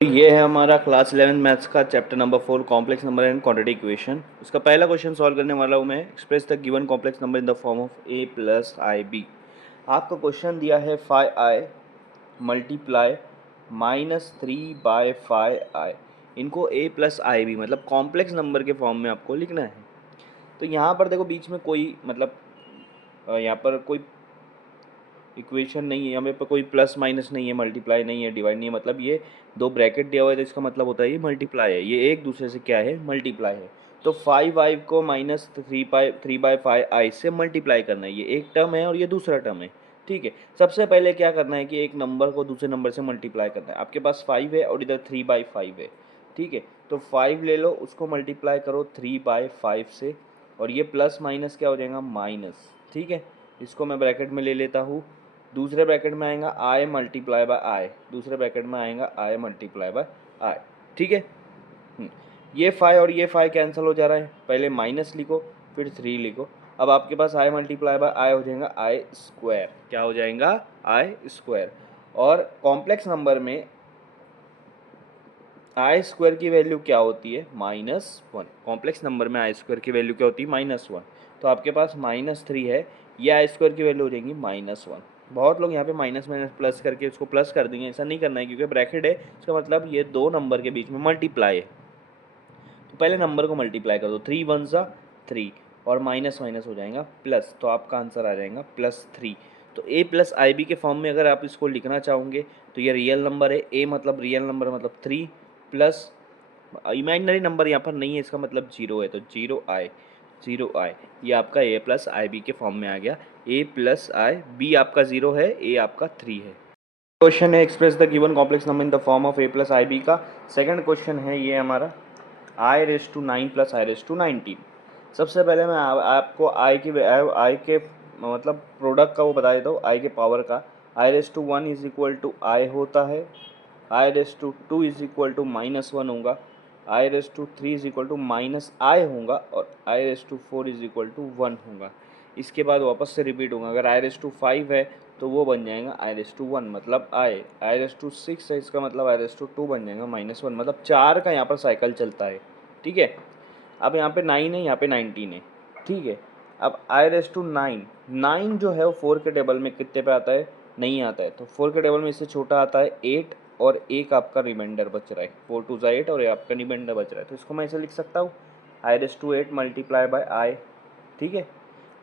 ये है हमारा क्लास 11 मैथ्स का chapter number 4 complex number and quadratic equation. उसका पहला क्वेश्चन सॉल्व करने वाला हूँ मैं। Express the given complex number in the form of a plus i b. आपका क्वेश्चन दिया है 5i मल्टीप्लाई -3/5i। इनको a प्लस आई बी मतलब कॉम्प्लेक्स नंबर के फॉर्म में आपको लिखना है। तो यहाँ पर देखो बीच में कोई मतलब यहाँ पर कोई इक्वेशन नहीं है, यहाँ पे कोई प्लस माइनस नहीं है, मल्टीप्लाई नहीं है, डिवाइड नहीं है। मतलब ये दो ब्रैकेट दिया हुआ है तो इसका मतलब होता है ये मल्टीप्लाई है, ये एक दूसरे से क्या है, मल्टीप्लाई है। तो 5i को -3/5i से मल्टीप्लाई करना है। ये एक टर्म है और ये दूसरा टर्म है। ठीक है, सबसे पहले क्या करना है कि एक नंबर को दूसरे नंबर से मल्टीप्लाई करना है। आपके पास 5 है और इधर 3/5 है। ठीक है, तो 5 ले लो, उसको मल्टीप्लाई करो 3/5 से, और ये प्लस माइनस क्या हो जाएगा, माइनस। ठीक है, इसको मैं ब्रैकेट में ले लेता हूँ। दूसरे ब्रैकेट में आएगा आई मल्टीप्लाई बाय आई, दूसरे ब्रैकेट में आएगा आई मल्टीप्लाई बाय आई। ठीक है, ये 5 और ये 5 कैंसिल हो जा रहा है। पहले माइनस लिखो फिर 3 लिखो। अब आपके पास आई मल्टीप्लाई बाय आई हो जाएगा आई स्क्वायर। क्या हो जाएगा, आई स्क्वायर। और कॉम्प्लेक्स नंबर में आई स्क्वायर की वैल्यू क्या होती है, -1। कॉम्प्लेक्स नंबर में आई स्क्वायर की वैल्यू क्या होती है, -1। तो आपके पास -3 है, ये आई स्क्वायर की वैल्यू हो जाएगी -1। बहुत लोग यहाँ पे माइनस माइनस प्लस करके इसको प्लस कर देंगे, ऐसा नहीं करना है क्योंकि ब्रैकेट है। इसका मतलब ये दो नंबर के बीच में मल्टीप्लाई है। तो पहले नंबर को मल्टीप्लाई कर दो, 3 वन सा 3 और माइनस माइनस हो जाएगा प्लस, तो आपका आंसर आ जाएगा +3। तो a प्लस आई बी के फॉर्म में अगर आप इसको लिखना चाहोगे तो ये रियल नंबर है, a मतलब रियल नंबर मतलब 3 प्लस इमेजिनरी नंबर यहाँ पर नहीं है, इसका मतलब 0 है, तो 0i ये आपका a प्लस आई बी के फॉर्म में आ गया। a प्लस आई बी आपका 0 है, a आपका 3 है। क्वेश्चन है express the given complex number in the form of a plus i b का सेकंड क्वेश्चन है ये हमारा i⁻9 + i⁻19। सबसे पहले मैं आपको आई के मतलब प्रोडक्ट का वो बता देता हूँ, आई के पावर का। i⁻1 इज इक्वल टू आई होता है, i⁻2 इज इक्वल टू -1 होगा, i⁻3 is equal to -i होगा और i⁻4 इज इक्वल टू 1 होगा। इसके बाद वापस से रिपीट होगा। अगर i⁻5 है तो वो बन जाएगा i⁻1 मतलब i⁻6 है, इसका मतलब i⁻2 बन जाएगा -1। मतलब 4 का यहाँ पर साइकिल चलता है। ठीक है, अब यहाँ पे 9 है, यहाँ पे 19 है। ठीक है, अब i⁻9 जो है वो 4 के टेबल में कितने पे आता है, नहीं आता है। तो 4 के टेबल में इससे छोटा आता है 8 और एक आपका रिमाइंडर बच रहा है, 4 2 8 और आपका रिमाइंडर बच रहा है। तो इसको मैं ऐसे लिख सकता हूँ i⁻8 मल्टीप्लाई बाय आई। ठीक है,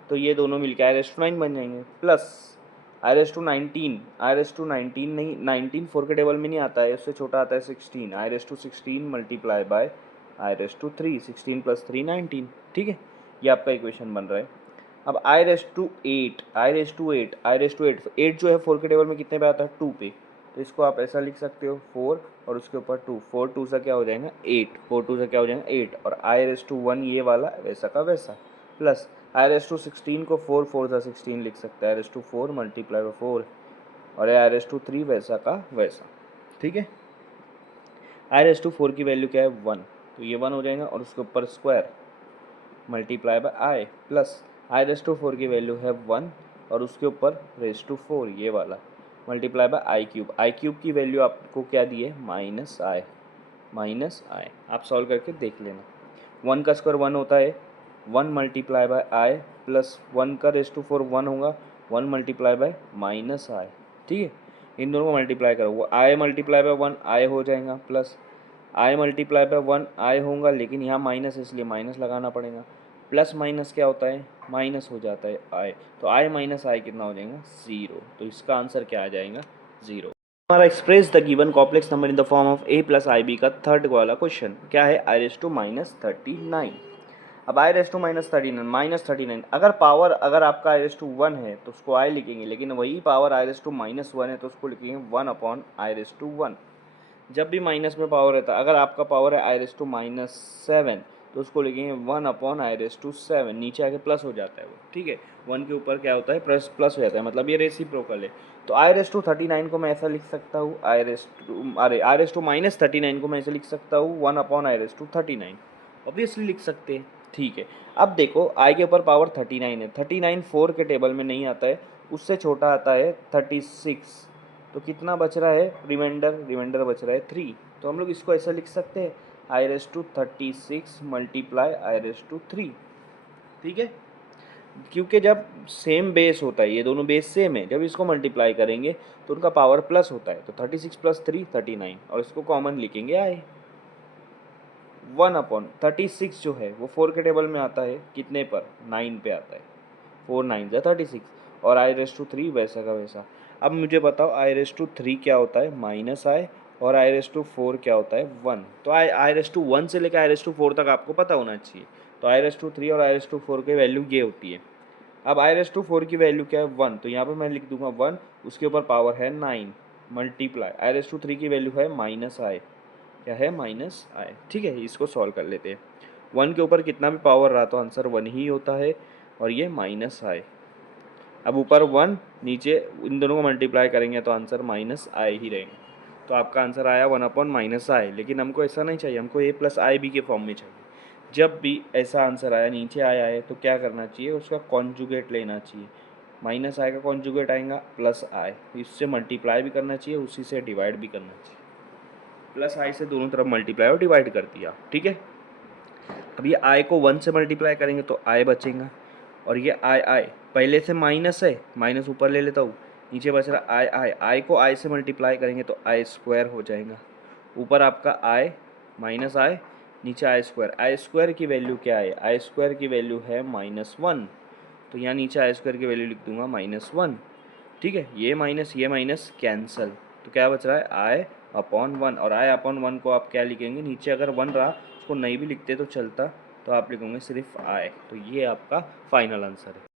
तो ये दोनों मिलकर i⁻9 बन जाएंगे, प्लस i⁻19 नहीं, 19 4 के टेबल में नहीं आता है, उससे छोटा आता है 16, i⁻16 मल्टीप्लाई बाय i⁻3, 16 + 3 19। ठीक है, ये आपका इक्वेशन बन रहा है। अब i⁻8 जो है 4 के टेबल में कितने पे आता है, 2 पे। तो इसको आप ऐसा लिख सकते हो 4 और उसके ऊपर 2, 4 2 से क्या हो जाएगा 8, 4 2 से क्या हो जाएगा 8, और i⁻1 ये वाला वैसा का वैसा, प्लस i⁻16 को 4 4 से 16 लिख सकते हैं, i⁻4 मल्टीप्लाई बाय 4 और i⁻3 वैसा का वैसा। ठीक है, i⁻4 की वैल्यू क्या है 1, तो ये 1 हो जाएगा और उसके ऊपर square multiply by I, plus i⁻4 की वैल्यू है 1 और उसके ऊपर ⁻4 ये वाला मल्टीप्लाई बाय आई क्यूब की वैल्यू आपको क्या दी है, -i। आप सॉल्व करके देख लेना। 1 का स्क्वायर 1 होता है, 1 मल्टीप्लाई बाय आई प्लस 1 का ⁻4 1 होगा, 1 मल्टीप्लाई बाय -i। ठीक है, इन दोनों को मल्टीप्लाई करो, वो i मल्टीप्लाई बाय 1 i हो जाएगा, plus i multiply by 1 i होगा, लेकिन यहाँ माइनस इसलिए माइनस लगाना पड़ेगा। प्लस माइनस क्या होता है, माइनस हो जाता है i, तो i माइनस आई कितना हो जाएगा 0। तो इसका आंसर क्या आ जाएगा 0। हमारा express the given complex number in the form of a plus i b का थर्ड वाला क्वेश्चन क्या है, i⁻39। अब i⁻39 अगर पावर अगर आपका i⁻1 है तो उसको i लिखेंगे, लेकिन वही पावर i⁻1 है तो उसको लिखेंगे 1/i⁻1। जब भी माइनस में पावर रहता है, अगर आपका पावर है i⁻7 तो उसको लिखेंगे 1/i⁻7, नीचे आके प्लस हो जाता है वो। ठीक है, 1 के ऊपर क्या होता है, प्लस प्लस हो जाता है, मतलब ये रेसिप्रोकल है। तो i⁻39 को मैं ऐसा लिख सकता हूँ, i⁻39 को मैं ऐसे लिख सकता हूँ 1/i⁻39, ऑब्वियसली लिख सकते हैं। ठीक है, अब देखो i के ऊपर पावर 39 है, 39 4 के टेबल में नहीं आता है, उससे छोटा आता है 36। तो कितना बच रहा है रिमाइंडर बच रहा है 3। तो हम लोग इसको ऐसा लिख सकते हैं i⁻36 मल्टीप्लाई i⁻3। ठीक है, क्योंकि जब सेम बेस होता है, ये दोनों बेस सेम है, जब इसको मल्टीप्लाई करेंगे तो उनका पावर प्लस होता है। तो 36 + 3 39, और इसको कॉमन लिखेंगे i। 1/36 जो है वो 4 के टेबल में आता है, कितने पर, 9 पे आता है। 4 9 जा 36, और i⁻3 वैसा का वैसा। अब मुझे बताओ i⁻3 क्या होता है, -i, और i⁻4 क्या होता है, 1। तो i⁻1 से लेकर i⁻4 तक आपको पता होना चाहिए। तो i⁻3 और i⁻4 की वैल्यू ये होती है। अब i⁻4 की वैल्यू क्या है, 1, तो यहाँ पे मैं लिख दूंगा 1, उसके ऊपर पावर है 9 मल्टीप्लाई i⁻3 की वैल्यू है -i, क्या है, -i। ठीक है, इसको सॉल्व कर लेते हैं। 1 के ऊपर कितना भी पावर रहा तो आंसर 1 ही होता है, और ये -i। अब ऊपर 1, नीचे इन दोनों को मल्टीप्लाई करेंगे तो आंसर -i ही रहेगा। तो आपका आंसर आया 1/-i, लेकिन हमको ऐसा नहीं चाहिए, हमको a + ib के फॉर्म में चाहिए। जब भी ऐसा आंसर आया, नीचे आया है, तो क्या करना चाहिए, उसका कॉन्जुगेट लेना चाहिए। -i का कॉन्जुगेट आएगा +i, इससे मल्टीप्लाई भी करना चाहिए, उसी से डिवाइड भी करना चाहिए। +i से दोनों तरफ मल्टीप्लाई और डिवाइड कर दिया। ठीक है, अब ये i को 1 से मल्टीप्लाई करेंगे तो i बचेगा, और ये i पहले से माइनस है, माइनस ऊपर ले लेता हूँ, नीचे बच रहा i को i से मल्टीप्लाई करेंगे तो i² हो जाएगा। ऊपर आपका i -i, नीचे i² की वैल्यू क्या है, i² की वैल्यू है -1, तो यहाँ नीचे i² की वैल्यू लिख दूंगा -1। ठीक है, ये माइनस कैंसल, तो क्या बच रहा है i/1, और i/1 को आप क्या लिखेंगे, नीचे अगर 1 रहा उसको नहीं भी लिखते तो चलता, तो आप लिखेंगे सिर्फ i। तो ये आपका फाइनल आंसर है।